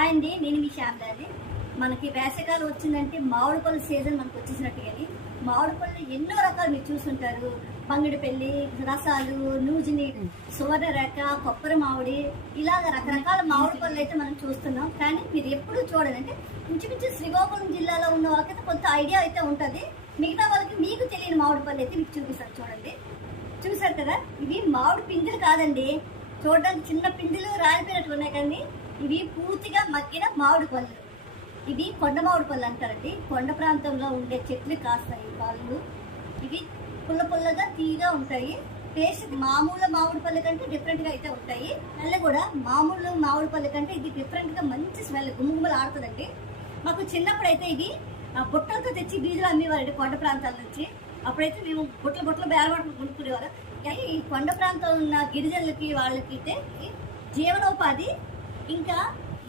Hi అండి, నేను మీ శ్యామలాది. మనకి వేసవికాలం వచ్చిందంటే మామిడి పళ్ళు సీజన్ మనకు వచ్చేసినట్టు. కానీ మామిడి పళ్ళు ఎన్నో రకాలు మీరు చూస్తుంటారు. బంగిడిపల్లి, రసాలు, నూజిని, సువర్ణరేఖ, కొబ్బరి మామిడి, ఇలాగ రకరకాల మామిడి పళ్ళు అయితే మనం చూస్తున్నాం. కానీ మీరు ఎప్పుడు చూడాలంటే ఇంచుమించు శ్రీకాకుళం జిల్లాలో ఉన్న వాళ్ళకైతే కొంత ఐడియా అయితే ఉంటుంది. మిగతా వాళ్ళకి మీకు తెలియని మామిడి పళ్ళు అయితే మీకు చూపిస్తాను. చూడండి, చూసారు కదా, ఇవి మామిడి పిందులు కాదండి. చూడడానికి చిన్న పిందులు రాలిపోయినట్టు ఉన్నాయి, కానీ ఇవి పూర్తిగా మగ్గిన మామిడి పళ్ళు. ఇవి కొండ మామిడి పళ్ళు అంటారండి. కొండ ప్రాంతంలో ఉండే చెట్లు కాస్తాయి పళ్ళు. ఇవి పుల్ల పుల్లగా తీగా ఉంటాయి. టేస్ట్ మామూలు మామిడి పళ్ళు కంటే డిఫరెంట్గా అయితే ఉంటాయి. స్మెల్ కూడా మామూలు మామిడి పళ్ళు కంటే ఇది డిఫరెంట్గా మంచి స్మెల్ గుమ్ముగుమ్మలు ఆడుతుందండి. మాకు చిన్నప్పుడు అయితే ఇది బుట్టలతో తెచ్చి బీజులు అమ్మేవారండి కొండ ప్రాంతాల నుంచి. అప్పుడైతే మేము బుట్టలు బేరవాడుకుని కొనుక్కునేవారు. కానీ ఈ కొండ ప్రాంతంలో ఉన్న గిరిజనులకి వాళ్ళకి అయితే జీవనోపాధి ఇంకా